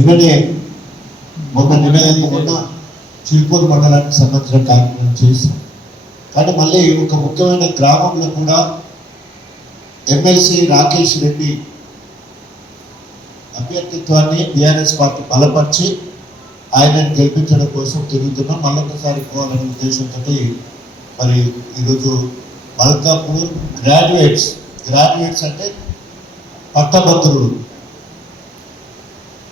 నిన్ననే ఒక నిర్ణయం ఉన్న చిలుకూరు మండలానికి సంబంధించిన కార్యక్రమం చేశాం. కానీ మళ్ళీ ఒక ముఖ్యమైన గ్రామంలో కూడా ఎమ్మెల్సీ రాకేష్ రెడ్డి అభ్యర్థిత్వాన్ని టీఆర్ఎస్ పార్టీ బలపరిచి ఆయనను గెలిపించడం కోసం తిరుగుతున్నాం. మళ్ళొకసారి పోవాలనే ఉద్దేశంతో మరి ఈరోజు మల్కాపూర్ గ్రాడ్యుయేట్స్ అంటే పట్టభద్రులు,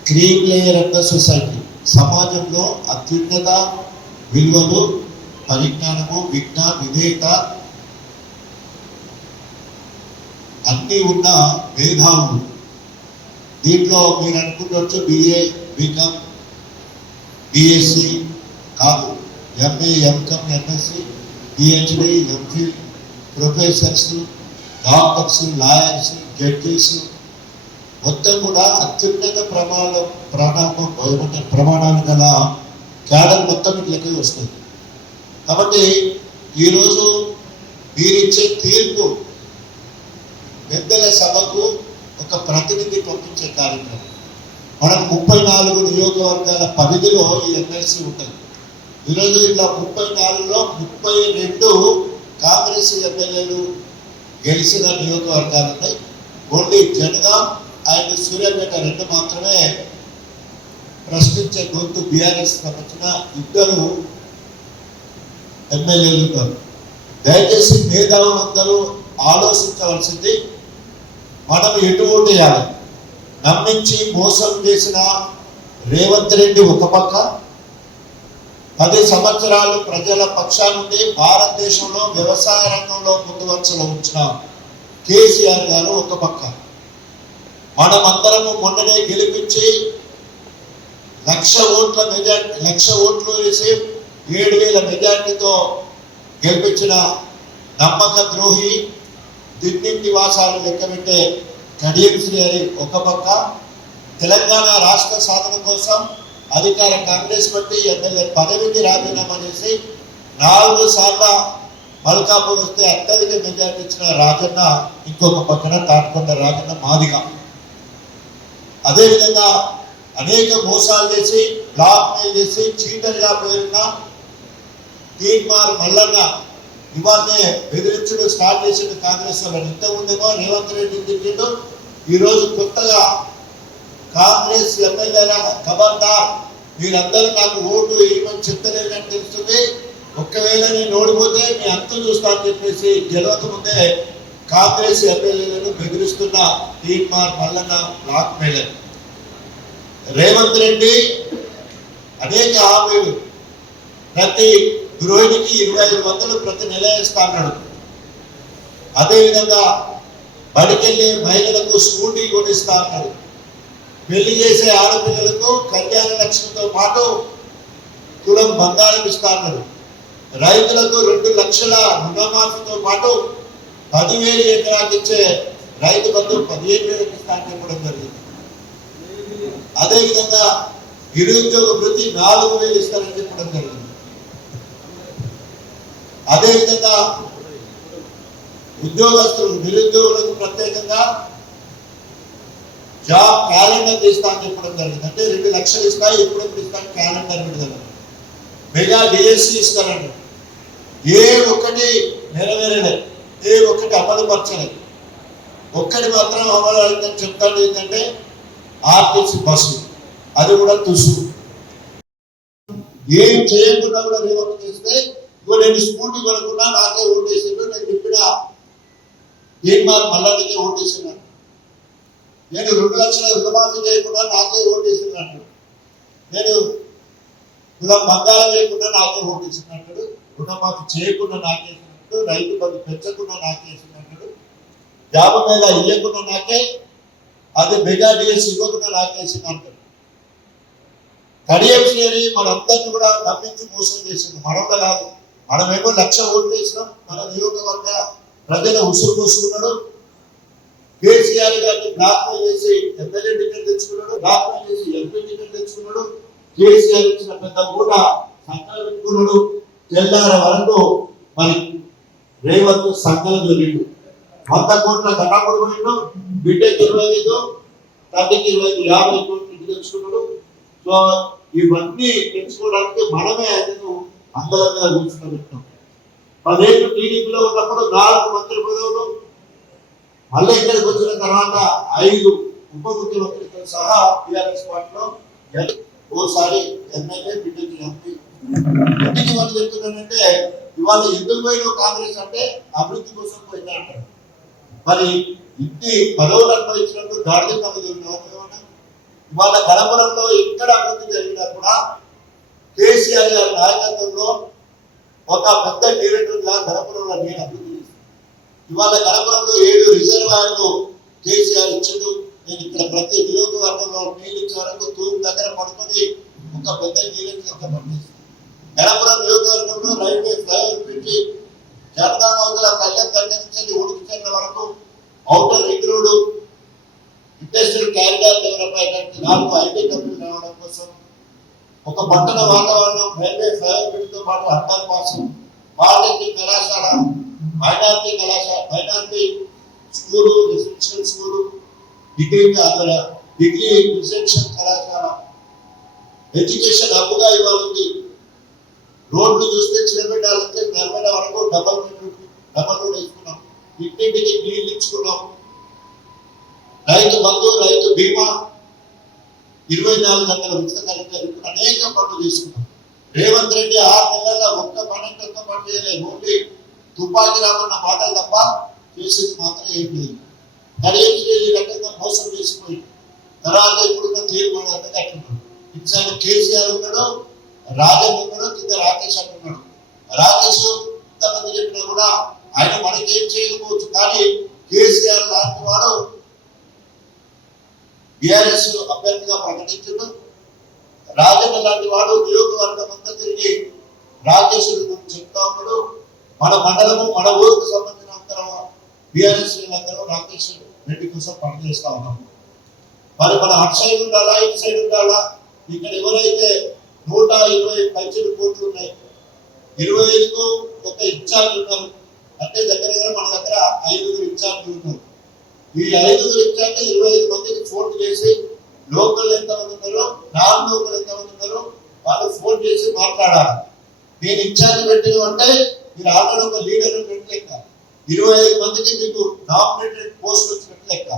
cream layer of the society, సమాజంలో అత్యున్నత విలువలు, పరిజ్ఞానము, విధేయత అన్నీ ఉన్న మేధావులు. దీంట్లో మీరు అనుకుంటూ బిఏ, బీకామ్, బిఎస్సి కాదు, MA, MCom, MSc, PhD, MPhil, professors, doctors, lawyers, judges మొత్తం కూడా అత్యున్నత ప్రమాణాలు గల క్యాడర్ మొత్తం ఇట్లకే వస్తుంది. కాబట్టి ఈరోజు మీరిచ్చే తీర్పు పెద్దల సభకు ఒక ప్రతినిధి పంపించే కార్యక్రమం. మనం 34 నియోజకవర్గాల పరిధిలో ఈ ఎమ్మెల్సీ ఉంటుంది. ఈరోజు ఇలా 34లో 32 కాంగ్రెస్ ఎమ్మెల్యేలు గెలిచిన నియోజకవర్గాలు ఉన్నాయి. ఓన్లీ జనగాం అండ్ సూర్యాపేట 2 మాత్రమే ప్రశ్నించే గొంతు బీఆర్ఎస్ సంబంధించిన 2 ఎమ్మెల్యేలు ఉన్నారు. దయచేసి మేధావులందరూ ఆలోచించవలసింది, మనం ఎటు ఓటు వేయాలి. నమ్మించి మోసం చేసిన రేవంత్ రెడ్డి ఒక పక్క, 10 సంవత్సరాలు ప్రజల పక్షానుండి భారతదేశంలో వ్యవసాయ రంగంలో ముందు వరుసలో ఉంచిన కేసీఆర్ గారు ఒక పక్క, మనమందరము మొన్ననే గెలిపించి 1,00,000 ఓట్లు వేసి 7,000 మెజార్టీతో గెలిపించిన నమ్మక ద్రోహి, దిన్నింటి వాసాలు లెక్కబెట్టే కడియం శ్రీ హరి ఒక పక్క, తెలంగాణ రాష్ట్ర సాధన కోసం అధికార కాంగ్రెస్ పార్టీ ఎమ్మెల్యే పదవికి రాజీనామా చేసి 4 సార్లు మల్కాపూర్ వస్తే అత్యధిక మెజార్టీ ఇచ్చిన రాజన్న ఇంకొక పక్కన, తాటికొండ రాజన్న మాదిగా. అదేవిధంగా అనేక మోసాలు చేసి, బ్లాక్ మెయిల్ చేసి, చీటర్గా పేరున్న తీన్మార్ మల్లన్న ఇవాళనే బెదిరించుడు స్టార్ట్ చేసిండు కాంగ్రెస్ వాళ్ళు. ఇంతకుముందేమో రేవంత్ రెడ్డి తిట్టిండు, ఈరోజు కొత్తగా కాంగ్రెస్ ఎమ్మెల్యేల ఖబర్దార్, మీరందరూ నాకు ఓటు వేయమని చెప్తలేదని తెలుస్తుంది, ఒక్కవేళ నేను ఓడిపోతే మీ అంతం చూస్తా అని చెప్పేసి గెలవక ముందే కాంగ్రెస్ ఎమ్మెల్యేలను బెదిరిస్తున్న తీన్మార్ మల్లన్న బ్లాక్ మెయిలర్. రేవంత్ రెడ్డి అనేక హామీలు, ప్రతి గృహిణికి 2,500 ప్రతి నెల ఇస్తా అన్నాడు. అదేవిధంగా బడికెళ్ళే మహిళలకు స్కూటీ కొనిస్తా అన్నాడు. పెళ్లి చేసే ఆడపిల్లలకు కళ్యాణ లక్ష్మితో పాటు తులం బంగారం ఇస్తా అన్నాడు. రైతులకు 2 లక్షల రుణమాఫీతో పాటు 10,000 ఎకరాలకు ఇచ్చే రైతు బంధు 15,000 ఇస్తా అని చెప్పడం జరిగింది. అదేవిధంగా నిరుద్యోగ వృత్తి 4,000 ఇస్తారని చెప్పడం జరిగింది. అదేవిధంగా ఉద్యోగస్తులు, నిరుద్యోగులకు ప్రత్యేకంగా జాబ్ క్యాలెండర్ ఇస్తా అని చెప్పడం జరిగింది. అంటే 2 లక్షలు ఇస్తాయి, ఎప్పుడెప్పుడు ఇస్తాను క్యాలెండర్ విడుదల. మెగా డిఎస్సి ఇస్తారండి. ఏ ఒక్కటి నెరవేరలేదు, ఏ ఒక్కటి అమలు పరచలేదు. ఒక్కటి మాత్రం అమలు అయిందని చెప్తాడు, ఏంటంటే ఆర్టీసీ బస్సు, అది కూడా తుసు. ఏం చేయకుండా కూడా రేవంత్ చేస్తే, నేను స్కూటీ కొనకుండా నాకే ఓటేసిండు, నేను చెప్పిన తీన్మార్ మల్లన్నకే ఓటేసినాను, నేను 2 లక్షల రుణమాఫీ చేయకుండా నాకే ఓటేసినట్టు, నేను తులం బంగారం చేయకుండా నాకే ఓటేసినట్టు, రుణమాఫీ చేయకుండా నాకేసినట్టు, రైతు బంధు పెంచకుండా నాకేసినట్టు, జాబ్ మీద ఇవ్వకుండా నాకే, అది మెగా డిఎస్ ఇవ్వకుండా నాకేసినట్టు. కడియం శ్రీ మనందరినీ కూడా నమ్మించి మోసం చేసింది. మనలో కాదు, మనమేమో 1,00,000 ఓట్లు వేసినాం, మన నియోజకవర్గ ప్రజల ఉసురు పోసుకున్నాడు. కేసీఆర్ గారిని బ్లాక్ మెయిల్ చేసి ఎమ్మెల్యే టికెట్ తెచ్చుకున్నాడు, బ్లాక్ మెయిల్ చేసి ఎంపీ టికెట్ తెచ్చుకున్నాడు. కేసీఆర్ ఇచ్చిన పెద్ద మూట సంకలం పెట్టుకున్నాడు. తెల్లార వరకు మరి రేవంత్ సంకలం జరిగిండు. 100 కోట్ల కటాకుడు పోయిండు. బిడ్డకి 25, తండ్రికి 25, 50 కోట్లు తెచ్చుకున్నాడు. సో ఇవన్నీ తెలుసుకోవడానికి మనమే ఆయనను అందంగా కూర్చుంటాం. 10 ఏళ్ళు టీడీపీలో ఉన్నప్పుడు 4 మంత్రి పదవులు, మళ్ళీ ఇక్కడికి వచ్చిన తర్వాత 5 ఉప ముఖ్యమంత్రితో సహా టీఆర్ఎస్ పార్టీలో ఓసారి ఎమ్మెల్యే, బిడ్డకి ఎంపీ. ఎందుకు ఇవాళ చెప్తున్నానంటే, ఇవాళ ఎందుకు పోయిన కాంగ్రెస్ అంటే అభివృద్ధి కోసం పోయిందా అంటారు. మరి ఇన్ని పదవులు అనుభవించినప్పుడు గాడిద పదవి ఇవాళ గణపురంలో ఎక్కడ అభివృద్ధి జరిగినా కూడా కేసీఆర్ గారి నాయకత్వంలో ఒక పెద్ద డైరెక్టర్ గా గణపురంలో నేను అభివృద్ధి చేస్తాను. ఇవాళ గణపురంలో 7 రిజర్వాయర్లు కేసీఆర్ ఇచ్చిండు. నేను ఇక్కడ ప్రతి నియోజకవర్గంలో నీళ్ళు ఇచ్చే వరకు తూము దగ్గర పడుకొని ఒక పెద్ద నీళ్ళు పనిచేస్తాను. గణపురం నియోజకవర్గంలో రైల్వే ఫ్లైఓవర్ పెట్టి జనగామల కళ్యాణ్ దగ్గర నుంచి ఉడికించిన వరకు outer ring road, industrial corridor develop అయ్యేటట్టు 4 ఐటీ కంపెనీలు రావడం కోసం, ఒక పట్టణ వాతావరణం రైల్వే ఫ్లైఓవర్ తో పాటు అండర్ పాస్, పాలిటెక్నిక్ కళాశాల, మైనార్టీ కళాశాల, minority school, residential school, degree residential కళాశాల, ఎడ్యుకేషన్ హబ్గా ఇవ్వాలి. రోడ్లు చూస్తే చిన్నబిడ్డాల నుంచి నర్మడ వరకు డబల్ రోడ్ వేసుకున్నాం. ఇంటింటికి నీళ్ళు ఇచ్చుకున్నాం. రైతు బంధు, రైతు బీమా, 24 గంటల ఉచిత కరెంట్, అనేక పనులు చేసుకున్నాం. రేవంత్ రెడ్డి 6 నెలల ఒక్క పని చేయలేదు. ఓన్లీ తుపాకి రాకున్న మాటలు తప్ప చేసేది మాత్రం ఏం లేదు. కడియం రకంగా మోసం చేసిపోయి తర్వాత ఇప్పుడున్న తీర్పు కట్టున్నాడు. ఇటు కేసీఆర్ ఉన్నాడు, రాజన్ ఉన్నాడు, కింద రాకేష్ అంటున్నాడు. రాకేష్ ఇంతమంది చెప్పినా కూడా ఆయన మనకి ఏం చేయకపోవచ్చు, కానీ కేసీఆర్ లాంటి వాడు బిఆర్ఎస్ అభ్యర్థిగా ప్రకటించాడు. రాజన్న లాంటి వాడు నియోజకవర్గం అంతా తిరిగి రాకేష్ గురించి చెప్తా ఉన్నాడు. మన మండలము, మన ఊరికి సంబంధించిన అందరం బిఆర్ఎస్ అందరూ రాకేష్ రెడ్డి కోసం పనిచేస్తా ఉన్నాం. మరి మన అటు సైడ్ ఉండాలా, ఇటు సైడ్ ఉండాలా? ఇక్కడ ఎవరైతే 120 కోట్లు ఉన్నాయి, 25కు ఒక ఇన్ఛార్జ్ ఉన్నారు. అంటే దగ్గర మన దగ్గర 5 ఇన్ఛార్జ్ ఉన్నారు. ఈ 5 ఇన్ఛార్జ్ 25 మందికి ఫోన్ చేసి లోకల్ ఎంతమంది ఉన్నారో, నాన్ లోకల్ ఎంతమంది ఉన్నారో వాళ్ళు ఫోన్ చేసి మాట్లాడాలి. నేను ఇన్ఛార్జ్ పెట్టిన అంటే మీరు ఆల్రెడీ ఒక లీడర్ పెట్టిన లెక్క. 25 మందికి మీకు నామినేటెడ్ పోస్ట్ వచ్చినట్టు లెక్క.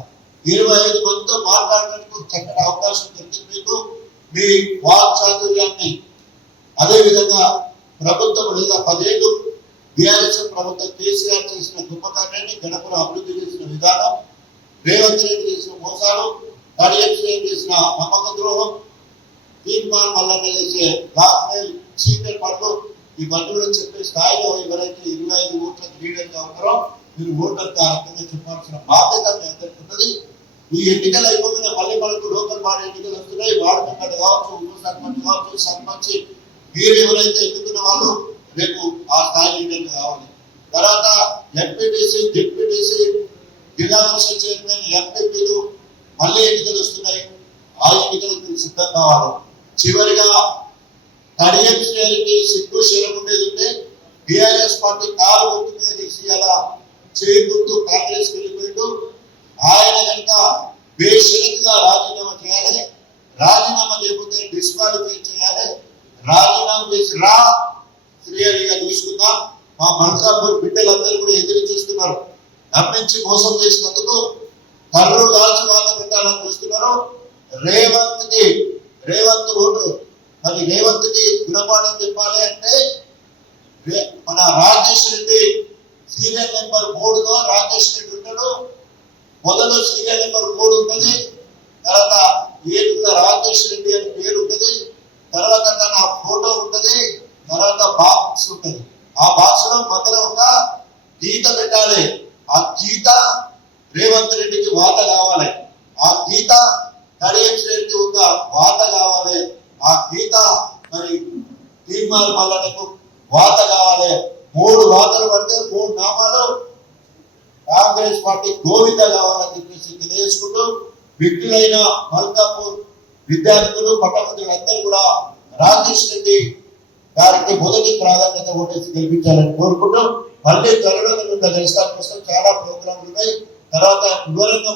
25 మందితో మాట్లాడడానికి చక్కటి అవకాశం దొరికింది మీకు. మీ వాక్ చాతుర్యాన్ని, అదేవిధంగా ప్రభుత్వం లేదా 10 ఏళ్ళు బీఆర్ఎస్ ప్రభుత్వం కేసీఆర్ చేసిన గొప్పతనాన్ని, గణపురం అభివృద్ధి చేసిన విధానం, రేవంత్ రెడ్డి చేసిన మోసాలు, కడియం చేసిన నమ్మక ద్రోహం, తీర్మాన్ మల్లన్న చేసే బ్లాక్మెయిల్, చీటర్ పనులు, ఇవన్నీ కూడా చెప్పే స్థాయిలో ఎవరైతే 25 ఓట్లకు లీడర్గా ఉన్నారో మీరు ఓటర్గా అర్థంగా చెప్పాల్సిన బాధ్యత మీ అందరికీ ఉన్నది. ఈ ఎన్నికలు అయిపోయిన మళ్ళీ మనకు లోకల్ బాడీ ఎన్నికలు వస్తున్నాయి. వార్డు మెంబర్ కావచ్చు, ఉప సర్పంచ్ కావచ్చు, సర్పంచ్, మీరు ఎవరైతే ఎన్నుకున్న వాళ్ళు రేపు ఆ స్థాయి లీడర్లు కావాలి. తర్వాత ఎంపీటీసీ, డిప్యూటీసీ, జిల్లా పరిషత్ చైర్మన్, ఎంపీలు మళ్ళీ ఎన్నికలు వస్తున్నాయి. ఆ ఎన్నికలకు సిద్ధం కావాలి. చివరిగా కడియం శ్రేణికి సిగ్గు శీలం ఉండేది ఉంటే బీఆర్ఎస్ పార్టీ కాలు గుర్తు మీద తీసేయాలా, చేయి గుర్తు కాంగ్రెస్ వెళ్ళిపోయిండు. ఆయన కనుక బేషరతుగా రాజీనామా చేయాలి. రాజీనామా చేయకపోతే డిస్క్వాలిఫై చేయాలి. రాజీనామా చేసి రా శ్రీహరిగా చూసుకుందాం. మా మల్కాపూర్ బిడ్డలందరూ కూడా ఎదురు చూస్తున్నారు. నమ్మించి మోసం చేసినందుకు కర్రు కాల్చి వాత పెట్టాలని చూస్తున్నారు. రేవంత్ ఓటు, మరి రేవంత్ కి గుణపాఠం చెప్పాలి అంటే మన రాజేష్ రెడ్డి సీరియల్ నెంబర్ 3లో రాజేష్ రెడ్డి ఉంటాడు. మొదలు సీరియల్ నెంబర్ 3 ఉంటుంది. తర్వాత 7 రాజేష్ రెడ్డి అని పేరు ఉంటుంది. తర్వాత తన ఫోటో ఉంటుంది. తర్వాత బాక్స్ ఉంటుంది. ఆ బాక్స్ లో మధ్యలో ఒక గీత పెట్టాలి. ఆ గీత రేవంత్ రెడ్డికి వాత కావాలి. ఆ గీత కడియం రెడ్డి ఒక వాత కావాలి. ఆ గీత మరి తీర్మానం మల్లన్నకు వాత కావాలి. 3 వాతలు పడితే 3 నామాలు కాంగ్రెస్ పార్టీ గోవింద కావాలని చెప్పేసి తెలియజేసుకుంటూ వ్యక్తులైన మల్కాపూర్ విద్యార్థులు, పట్టభద్రులు అందరూ కూడా రాజేష్ రెడ్డి గారికి మొదటి ప్రాధాన్యత ఓటేసి గెలిపించాలని కోరుకుంటూ మళ్ళీ త్వరలో గెలుస్తానికి కోసం చాలా ప్రోగ్రాంలు ఉన్నాయి. తర్వాత వివరంగా